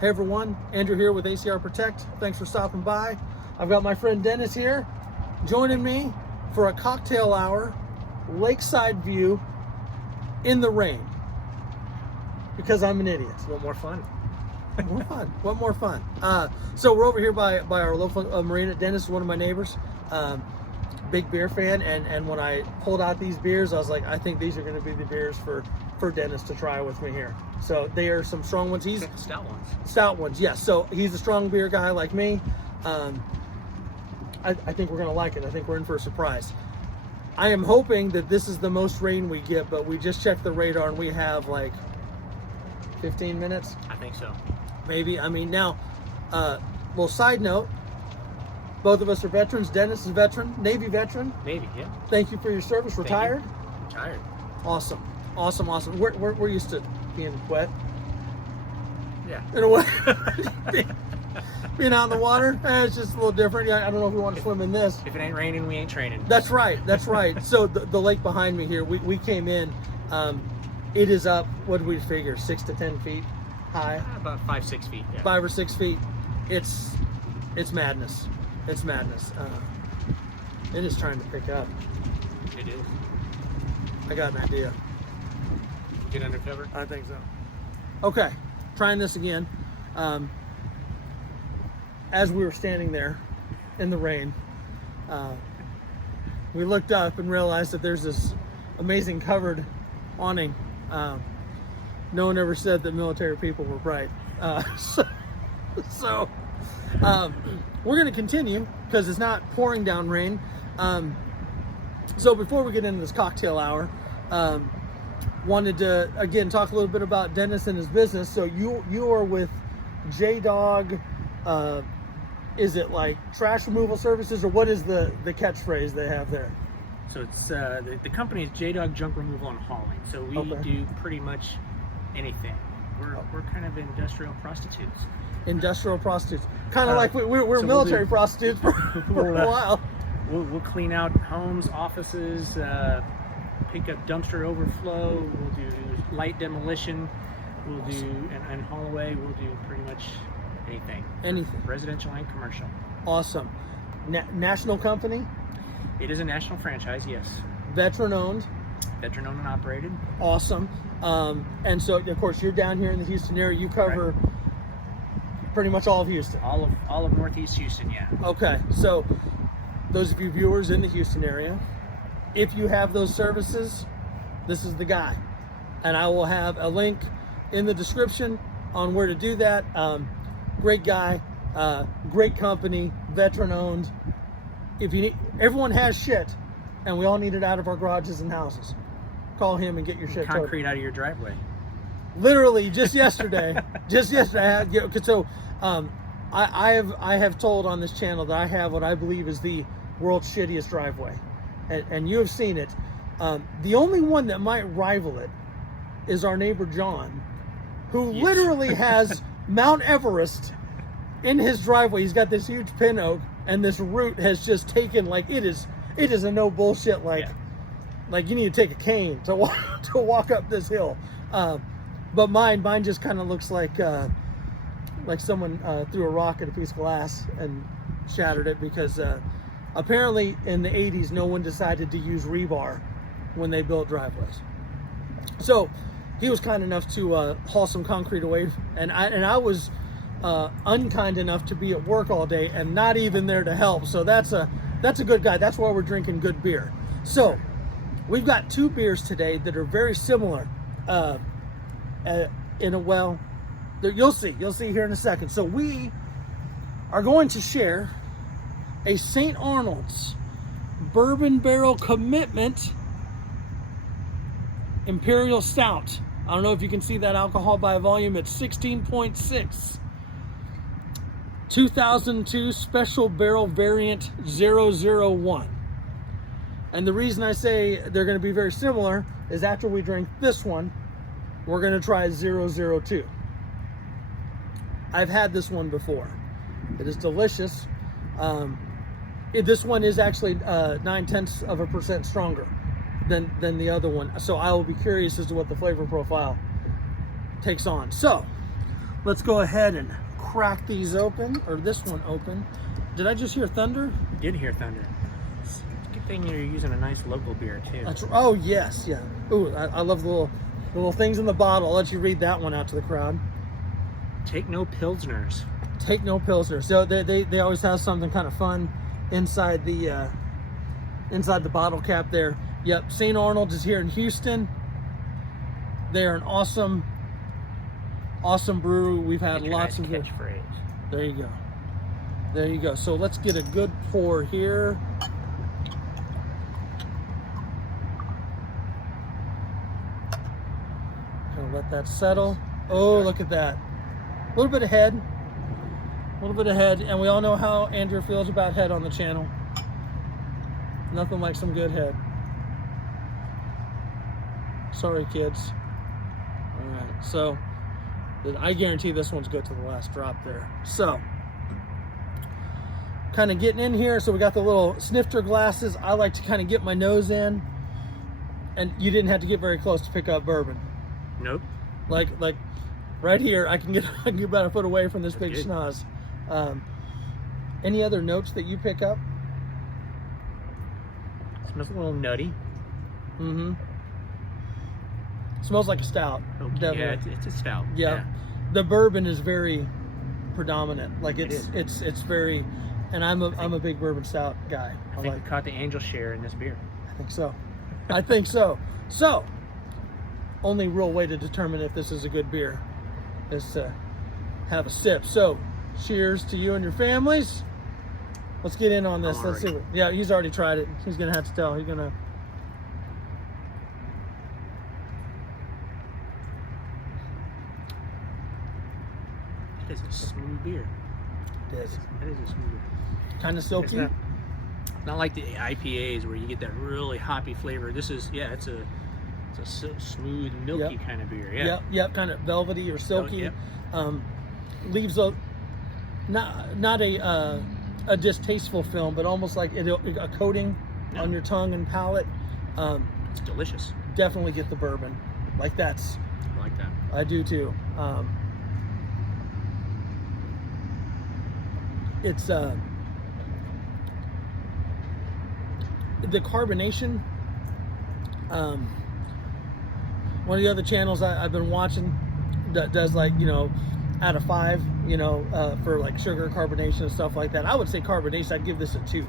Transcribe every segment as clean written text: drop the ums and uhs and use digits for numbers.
Hey everyone, Andrew here with ACR Protect. Thanks for stopping by. I've got my friend Dennis here joining me for a cocktail hour, lakeside view in the rain. Because I'm an idiot. What more fun? More fun. What more fun? So we're over here by our local marina. Dennis is one of my neighbors. Big beer fan, and when I pulled out these beers, I was like, I think these are going to be the beers for Dennis to try with me here. So they are some strong ones. He's stout ones. Stout ones, yes. So he's a strong beer guy like me. I think we're going to like it. I think we're in for a surprise. I am hoping that this is the most rain we get, but we just checked the radar and we have like 15 minutes. I think so. Maybe. I mean, now, well, side note, both of us are veterans. Dennis is a veteran, Navy veteran. Navy, yeah. Thank you for your service. Retired? Retired. Awesome. Awesome, awesome. We're used to being wet. Yeah. In a way. Being out in the water, it's just a little different. I don't know if we want to swim in this. If it ain't raining, we ain't training. That's right. That's right. So the lake behind me here, we came in. It is up, what did we figure, 6 to 10 feet high? About 5-6 feet. Yeah. 5 or 6 feet. It's madness. It's madness. It is trying to pick up. It is. I got an idea. Get undercover? I think so. Okay, trying this again. As we were standing there in the rain, we looked up and realized that there's this amazing covered awning. No one ever said that military people were bright. So we're going to continue because it's not pouring down rain. So before we get into this cocktail hour, wanted to again talk a little bit about Dennis and his business. So you are with JDog. Is it like trash removal services, or what is the catchphrase they have there? So it's the company is JDog Junk Removal and Hauling. So we do pretty much anything. We're kind of industrial prostitutes. Industrial prostitutes, kind of like we're so military prostitutes for a while. We'll clean out homes, offices, pick up dumpster overflow. We'll do light demolition. We'll do and haul away. We'll do pretty much anything. Anything. Residential and commercial. Awesome. National company? It is a national franchise, yes. Veteran owned? Veteran owned and operated. Awesome. And so, of course, you're down here in the Houston area. You cover pretty much all of Houston. All of Northeast Houston, yeah. Okay. So, those of you viewers in the Houston area, if you have those services, this is the guy. And I will have a link in the description on where to do that. Great guy, great company, veteran owned. If you need, everyone has shit, and we all need it out of our garages and houses. Call him and get your shit. Concrete out of your driveway. Literally, just yesterday. So, I have told on this channel that I have what I believe is the world's shittiest driveway, and you have seen it. The only one that might rival it is our neighbor John, who literally has Mount Everest in his driveway. He's got this huge pin oak, and this root has just taken, like, it is a no bullshit, like you need to take a cane to walk up this hill. But mine just kind of looks like someone threw a rock at a piece of glass and shattered it, because apparently in the 80s no one decided to use rebar when they built driveways. So he was kind enough to haul some concrete away, and I was unkind enough to be at work all day and not even there to help. So that's a good guy. That's why we're drinking good beer. So we've got two beers today that are very similar. You'll see here in a second. So we are going to share a St. Arnold's Bourbon Barrel Commitment Imperial Stout. I don't know if you can see that alcohol by volume. It's 16.6. 2002 Special Barrel Variant 001. And the reason I say they're going to be very similar is after we drink this one, we're going to try 002. I've had this one before. It is delicious. This one is actually 0.9% stronger than the other one. So I will be curious as to what the flavor profile takes on. So let's go ahead and crack these open, or this one open. Did I just hear thunder? Did hear thunder. It's a good thing you're using a nice local beer too. Oh yes, yeah. Ooh, I love the little things in the bottle. I'll let you read that one out to the crowd. Take no pilsners. Take no pilsner. So they always have something kind of fun inside the bottle cap there. Yep, St. Arnold is here in Houston. They're an awesome brewery. We've had lots of good. Catchphrase. There you go. There you go. So let's get a good pour here. Gonna let that settle. Oh, look at that. A little bit of head. A little bit of head. And we all know how Andrew feels about head on the channel. Nothing like some good head. Sorry, kids. All right. So I guarantee this one's good to the last drop there. So kind of getting in here. So we got the little snifter glasses. I like to kind of get my nose in, and you didn't have to get very close to pick up bourbon. Nope. Like right here, I can get about a foot away from this big good. schnoz. Any other notes that you pick up? Smells a little nutty. Mm-hmm. Smells like a stout. Okay. Yeah, it's a stout. Yeah. The bourbon is very predominant. Like it's very, and I'm a big bourbon stout guy. I think we caught the angel share in this beer. I think so. I think so. So, only real way to determine if this is a good beer is to have a sip. So, cheers to you and your families. Let's get in on this. Let's see. Yeah, he's already tried it. He's gonna have to tell. He's gonna. It's a smooth beer. It is. It is a smooth beer. Kind of silky. It's not like the IPAs where you get that really hoppy flavor. This is, it's a smooth, milky kind of beer. Yeah. Yep. Kind of velvety or silky. Oh, yep. Leaves a not a distasteful film, but almost like a coating on your tongue and palate. It's delicious. Definitely get the bourbon. I like that. I do too. It's the carbonation. One of the other channels I've been watching does like, out of 5, for like sugar carbonation and stuff like that. I would say carbonation, I'd give this a 2.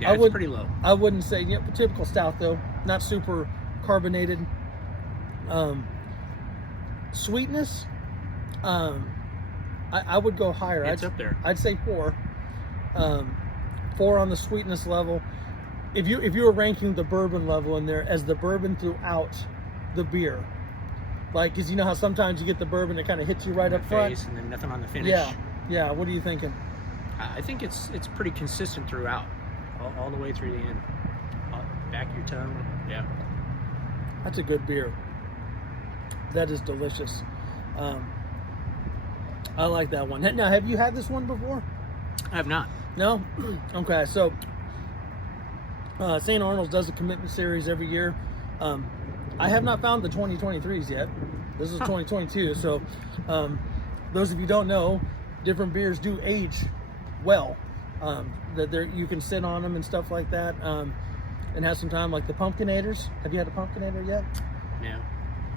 Yeah, it's pretty low. I wouldn't say, typical stout though, not super carbonated. Sweetness, I would go higher. It's up there. I'd say 4. 4 on the sweetness level. If you were ranking the bourbon level in there as the bourbon throughout the beer, like, because you know how sometimes you get the bourbon that kind of hits you right up front, and then nothing on the finish. Yeah. What are you thinking? I think it's pretty consistent throughout, all the way through the end. Back of your tongue. Yeah. That's a good beer. That is delicious. I like that one. Now, have you had this one before? I have not. No? Okay, so St. Arnold's does a commitment series every year. I have not found the 2023s yet. This is 2022. So those of you who don't know, different beers do age well. That you can sit on them and stuff like that, and have some time. Like the Pumpkinators. Have you had a Pumpkinator yet? No.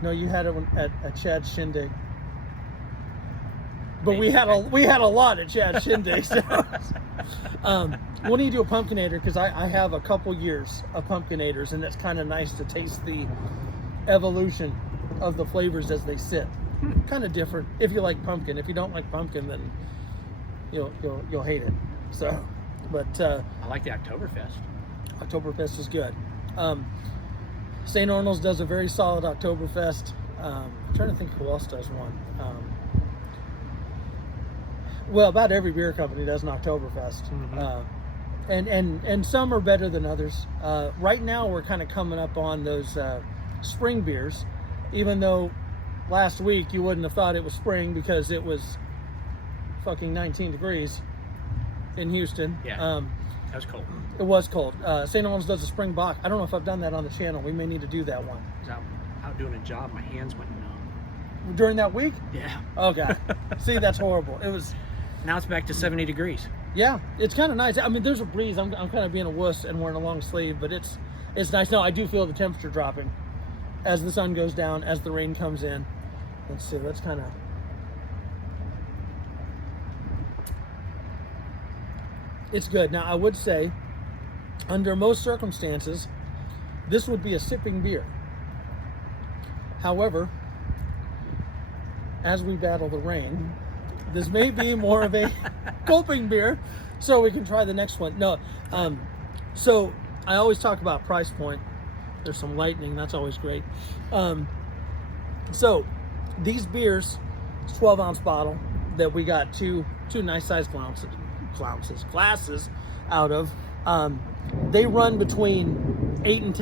No, you had it at Chad's shindig. But we had a lot at Chad's shindig. So. When you do a Pumpkinator, because I have a couple years of Pumpkinators, and it's kind of nice to taste the evolution of the flavors as they sit. Kind of different if you like pumpkin. If you don't like pumpkin, then you'll hate it. So, but I like the Oktoberfest. Oktoberfest is good. St. Arnold's does a very solid Oktoberfest. I'm trying to think who else does one. Well, about every beer company does an Oktoberfest. Mm-hmm. And some are better than others. Right now we're kind of coming up on those spring beers, even though last week you wouldn't have thought it was spring because it was fucking 19 degrees in Houston. Yeah, that was cold. It was cold. St. Arnold's does a spring bock. I don't know if I've done that on the channel. We may need to do that one. I was out doing a job. My hands went numb. during that week? Yeah. Okay. See, that's horrible. It was. Now it's back to 70 degrees. Yeah, it's kind of nice. I mean, there's a breeze. I'm kind of being a wuss and wearing a long sleeve, but it's nice. No, I do feel the temperature dropping as the sun goes down, as the rain comes in. Let's see. That's kind of. It's good. Now, I would say, under most circumstances, this would be a sipping beer. However, as we battle the rain, this may be more of a coping beer, so we can try the next one. No, so I always talk about price point. There's some lightning, that's always great. So these beers, it's 12-ounce bottle that we got two nice sized glasses out of. They run between $8 and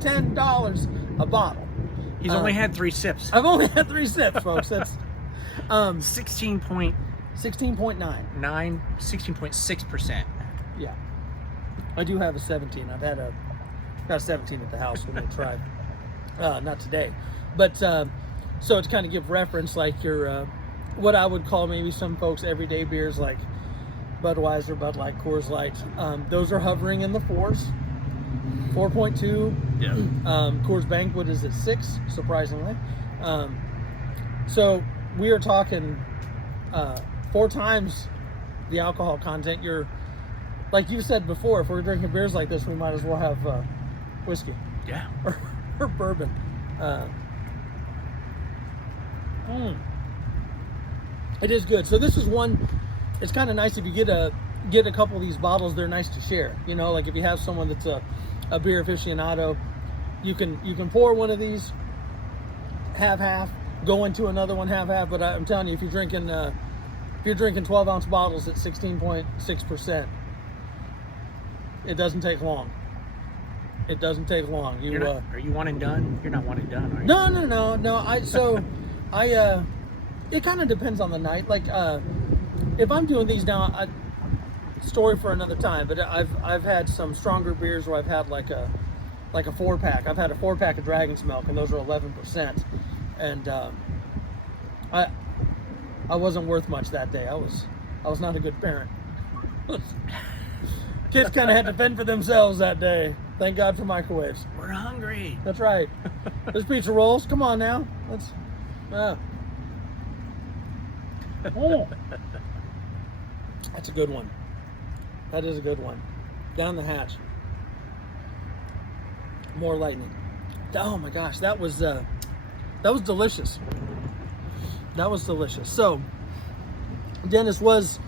$10 a bottle. He's only had 3 sips. I've only had 3 sips, folks. That's 16.9, 16.6%. Yeah. I do have a 17. I've got a 17 at the house when I tried. Not today. But so to kind of give reference, like your what I would call maybe some folks everyday beers like Budweiser, Bud Light, Coors Light. Those are hovering in the 4s. 4.2. Yeah. Coors Banquet is at 6, surprisingly. So we are talking 4 times the alcohol content. You're, like you said before, if we're drinking beers like this, we might as well have whiskey. Yeah. or bourbon. It is good. So this is one. It's kind of nice if you get a couple of these bottles. They're nice to share. You know, like if you have someone that's a beer aficionado, you can pour one of these half, go into another one half. But I'm telling you, if you're drinking 12-ounce bottles at 16.6%, it doesn't take long. It doesn't take long. Are you one and done? You're not one and done, are you? No. It kind of depends on the night. Like if I'm doing these now, story for another time. But I've had some stronger beers where I've had like a 4-pack. I've had a 4-pack of Dragon's Milk, and those are 11%. And I wasn't worth much that day. I was not a good parent. Kids kind of had to fend for themselves that day. Thank God for microwaves. We're hungry. That's right. There's pizza rolls. Come on now. Let's. Oh. That's a good one. That is a good one. Down the hatch. More lightning. Oh my gosh, that was delicious. That was delicious. So, Dennis was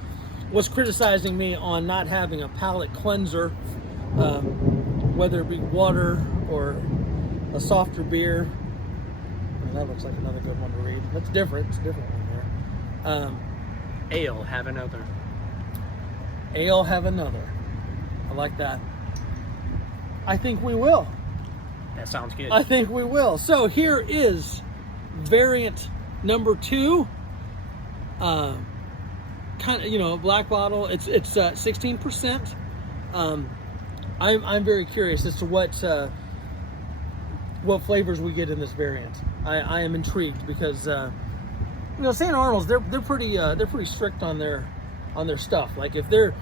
criticizing me on not having a palate cleanser, whether it be water or a softer beer. Oh, that looks like another good one to read. That's different. It's a different one there. Ale, have another. Ale, have another. I like that. I think we will. That sounds good. I think we will. So here is variant number 2. Kind of, black bottle. It's 16%. I'm very curious as to what flavors we get in this variant. I am intrigued because St. Arnold's they're pretty strict on their stuff. Like if they're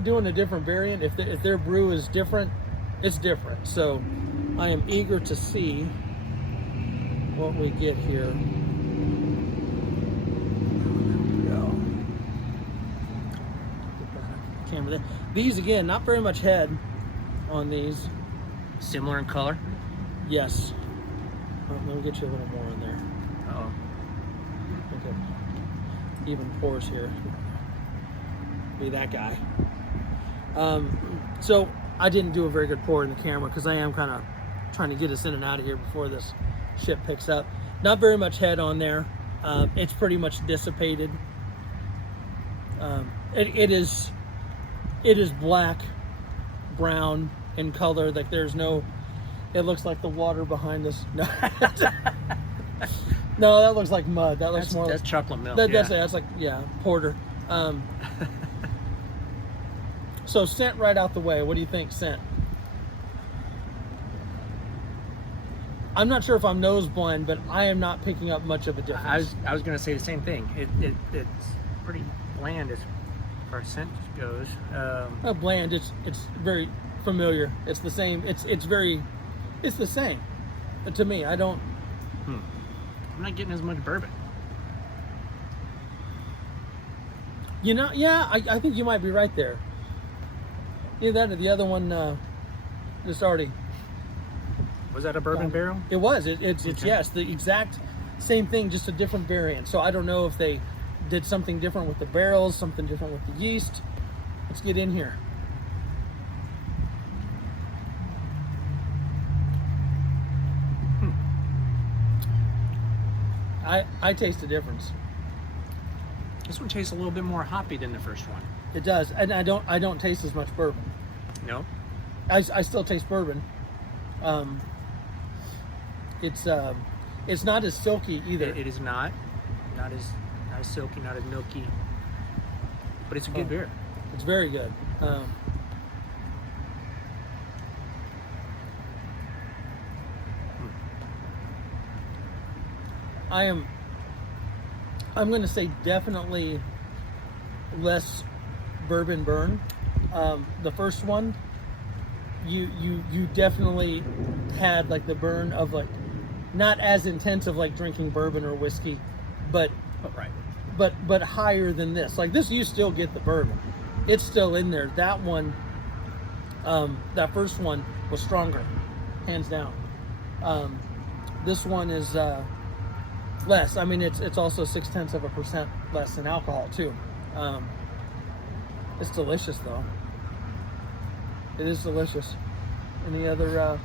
doing a different variant, if their brew is different, it's different. So I am eager to see what we get here. There we go. Camera there. These again, not very much head on these. Similar in color. Yes. Let me get you a little more in there. Oh. Okay. Even pours here. Be that guy. So I didn't do a very good pour in the camera because I am kind of trying to get us in and out of here before this ship picks up. Not very much head on there. It's pretty much dissipated. It is black, brown in color. Like there's no. It looks like the water behind us. No, no, that looks like mud. That looks more. That's chocolate milk. That's like porter. So scent right out the way. What do you think, scent? I'm not sure if I'm nose blind, but I am not picking up much of a difference. I was going to say the same thing. It's pretty bland as far as scent goes. Not bland. It's very familiar. It's the same. It's the same. To me, I don't. I'm not getting as much bourbon. You know, yeah, I think you might be right there. Either that or the other one just already. Was that a bourbon barrel? It was. It's Okay. yes, the exact same thing, just a different variant. So I don't know if they did something different with the barrels, something different with the yeast. Let's get in here. I taste the difference. This one tastes a little bit more hoppy than the first one. It does, and I don't taste as much bourbon. No? I still taste bourbon. It's not as silky either. It is not as silky, not as milky, but it's a good beer. It's very good. I'm going to say definitely less bourbon burn. The first one, you definitely had like the burn of like not as intense of like drinking bourbon or whiskey, but Right. but higher than this. Like this, you still get the bourbon. It's still in there. That one, that first one was stronger, hands down. This one is less. I mean, it's also 0.6% less in alcohol too. It's delicious though. It is delicious. Any other?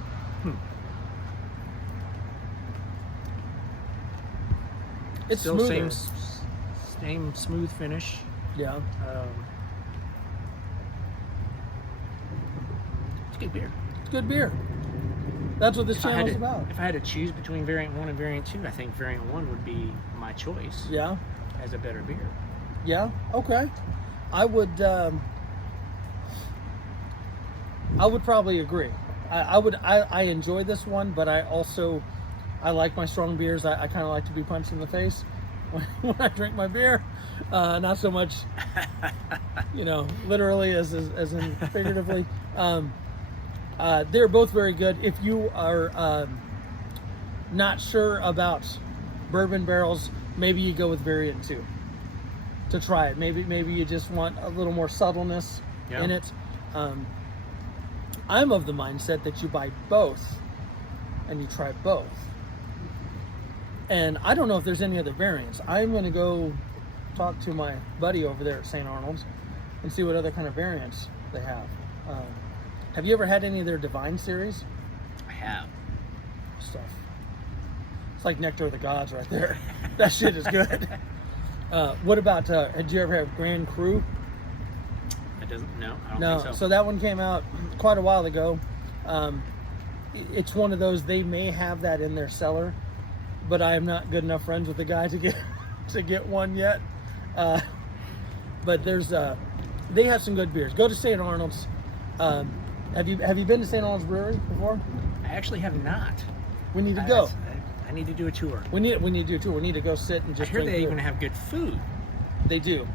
It's Still smoother. same smooth finish. Yeah. It's a good beer. It's good beer. That's what this If I channel's had to- about. If I had to choose between variant 1 and variant 2, I think variant 1 would be my choice Yeah. as a better beer. Yeah. Okay. I would probably agree. I enjoy this one, but I like my strong beers. I kind of like to be punched in the face when I drink my beer. Not so much, literally as in figuratively. They're both very good. If you are not sure about bourbon barrels, maybe you go with variant 2 to try it. Maybe you just want a little more subtleness in it. I'm of the mindset that you buy both and you try both. And I don't know if there's any other variants. I'm going to go talk to my buddy over there at St. Arnold's and see what other kind of variants they have. Have you ever had any of their Divine series? I have. Stuff. It's like Nectar of the Gods right there. That shit is good. What about, did you ever have Grand Cru? It doesn't, no, I don't No, think so. so that one came out quite a while ago. It's one of those, they may have that in their cellar, but I am not good enough friends with the guy to get one yet. But there's they have some good beers. Go to St. Arnold's. Have you been to St. Arnold's Brewery before? I actually have not. We need to go. I need to do a tour. We need to do a tour. We need to go sit and I just hear drink they beer. even have good food. They do.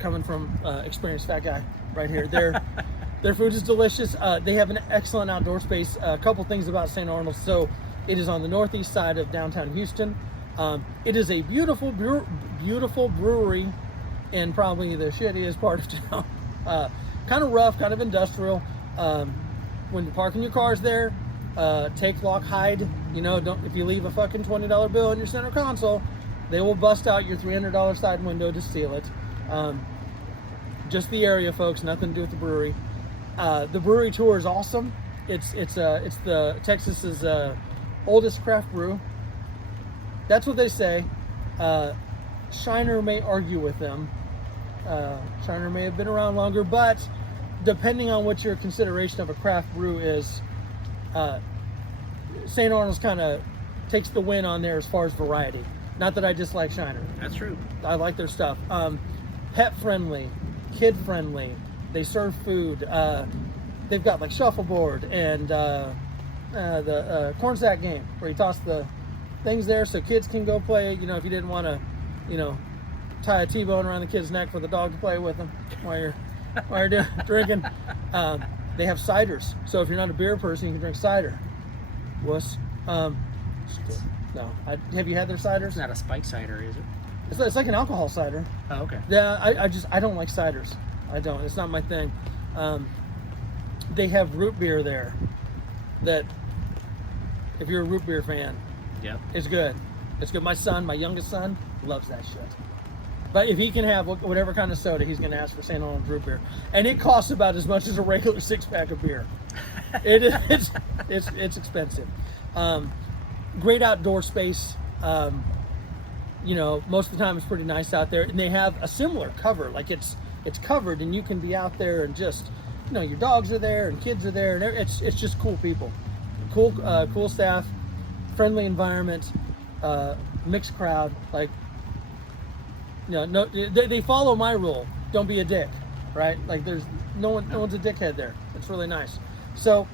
Coming from experienced fat guy right here, their food is delicious. They have an excellent outdoor space. A couple things about St. Arnold's. So it is on the northeast side of downtown Houston. It is a beautiful brewery in probably the shittiest part of town. Kind of rough, kind of industrial. When you're parking your cars there, take, lock, hide. Don't, if you leave a fucking $20 bill in your center console, they will bust out your $300 side window to steal it. Just the area, folks. Nothing to do with the brewery. The brewery tour is awesome. It's the Texas's oldest craft brew. That's what they say. Shiner may argue with them. Shiner may have been around longer, but depending on what your consideration of a craft brew is, St. Arnold's kind of takes the win on there as far as variety. Not that I dislike Shiner. That's true. I like their stuff. Pet friendly, kid friendly. They serve food. They've got like shuffleboard and corn sack game where you toss the things there so kids can go play. You know, if you didn't want to, you know, tie a T-bone around the kid's neck for the dog to play with them while you're drinking. They have ciders, so if you're not a beer person, you can drink cider. Wuss. No, have you had their ciders? It's not a spike cider, is it? It's like an alcohol cider. Oh, okay. Yeah, I don't like ciders. I don't. It's not my thing. They have root beer there. That, if you're a root beer fan, Yep. it's good. It's good. My youngest son, loves that shit. But if he can have whatever kind of soda, he's going to ask for St. Arnold's root beer, and it costs about as much as a regular 6-pack of beer. It's expensive. Great outdoor space. You know, most of the time it's pretty nice out there, and they have a similar cover. Like it's covered, and you can be out there and just, you know, your dogs are there and kids are there, and it's just cool people, cool staff, friendly environment, mixed crowd. Like, you know, no, they follow my rule. Don't be a dick, right? Like there's no one's a dickhead there. It's really nice. So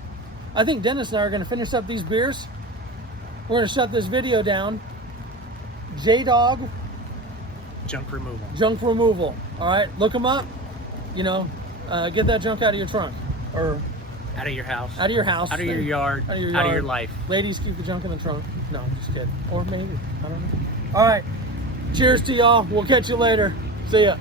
I think Dennis and I are going to finish up these beers. We're going to shut this video down. JDog Junk removal. Junk removal. All right, look them up. You know, get that junk out of your trunk or Out of your house. out of your house, Out of your yard. out of your, Out of yard. your life. Ladies, keep the junk in the trunk. No, I'm just kidding. Or maybe, I don't know. All right, cheers to y'all. We'll catch you later. See ya.